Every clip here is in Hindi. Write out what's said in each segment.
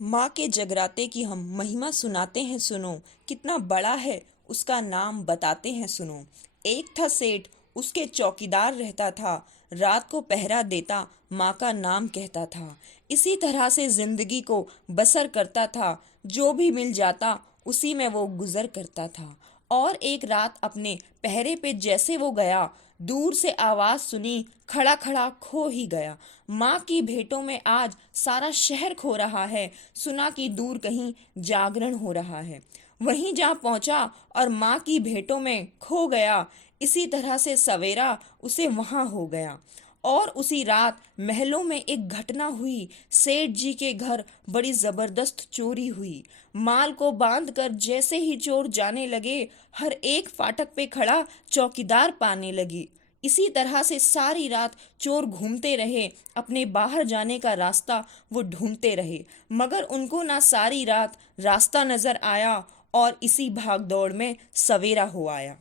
माँ के जगराते की हम महिमा सुनाते हैं सुनो, कितना बड़ा है उसका नाम बताते हैं सुनो। एक था सेठ, उसके चौकीदार रहता था, रात को पहरा देता, माँ का नाम कहता था। इसी तरह से जिंदगी को बसर करता था, जो भी मिल जाता उसी में वो गुजर करता था। और एक रात अपने पहरे पे जैसे वो गया, दूर से आवाज सुनी, खड़ा खड़ा खो ही गया। माँ की भेंटों में आज सारा शहर खो रहा है, सुना कि दूर कहीं जागरण हो रहा है। वहीं जा पहुंचा और माँ की भेंटों में खो गया। इसी तरह से सवेरा उसे वहां हो गया। और उसी रात महलों में एक घटना हुई। सेठ जी के घर बड़ी जबरदस्त चोरी हुई। माल को बांधकर जैसे ही चोर जाने लगे, हर एक फाटक पे खड़ा चौकीदार पाने लगी। इसी तरह से सारी रात चोर घूमते रहे, अपने बाहर जाने का रास्ता वो ढूंढते रहे, मगर उनको ना सारी रात रास्ता नजर आया और इसी भाग दौड़ में सवेरा हो आया।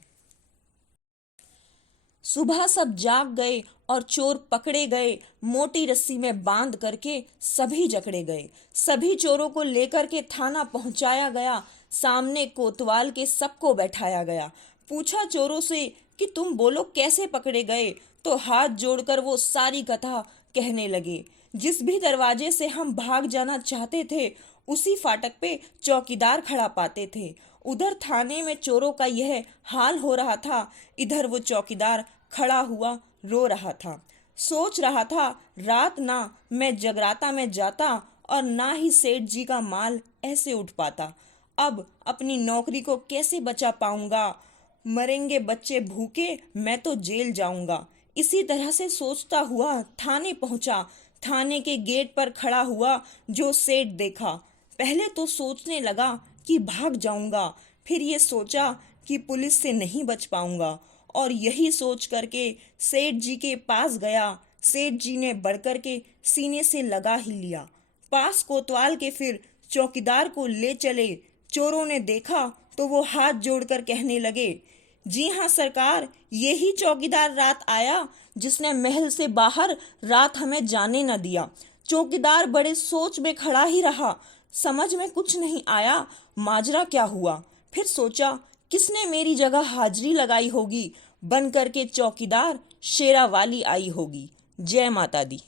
सुबह सब जाग गए और चोर पकड़े गए, मोटी रस्सी में बांध करके सभी जकड़े गए। सभी चोरों को लेकर के थाना पहुंचाया गया। सामने कोतवाल के सबको बैठाया गया। पूछा चोरों से कि तुम बोलो कैसे पकड़े गए, तो हाथ जोड़कर वो सारी कथा कहने लगे। जिस भी दरवाजे से हम भाग जाना चाहते थे, उसी फाटक पे चौकीदार खड़ा पाते थे। उधर थाने में चोरों का यह हाल हो रहा था, इधर वो चौकीदार खड़ा हुआ रो रहा था। सोच रहा था, रात ना मैं जगराता में जाता और ना ही सेठ जी का माल ऐसे उठ पाता। अब अपनी नौकरी को कैसे बचा पाऊंगा? मरेंगे बच्चे भूखे, मैं तो जेल जाऊंगा। इसी तरह से सोचता हुआ थाने पहुंचा। थाने के गेट पर खड़ा हुआ जो सेठ देखा, पहले तो सोचने लगा कि भाग जाऊंगा, फिर ये सोचा कि पुलिस से नहीं बच पाऊंगा, और यही सोच करके सेठ जी के पास गया। सेठ जी ने बढ़कर के सीने से लगा ही लिया। पास कोतवाल के फिर चौकीदार को ले चले। चोरों ने देखा तो वो हाथ जोड़कर कहने लगे, जी हाँ सरकार, यही चौकीदार रात आया जिसने महल से बाहर रात हमें जाने न दिया। चौकीदार बड़े सोच में खड़ा ही रहा, समझ में कुछ नहीं आया माजरा क्या हुआ। फिर सोचा, किसने मेरी जगह हाजिरी लगाई होगी, बन करके चौकीदार शेरावाली आई होगी। जय माता दी।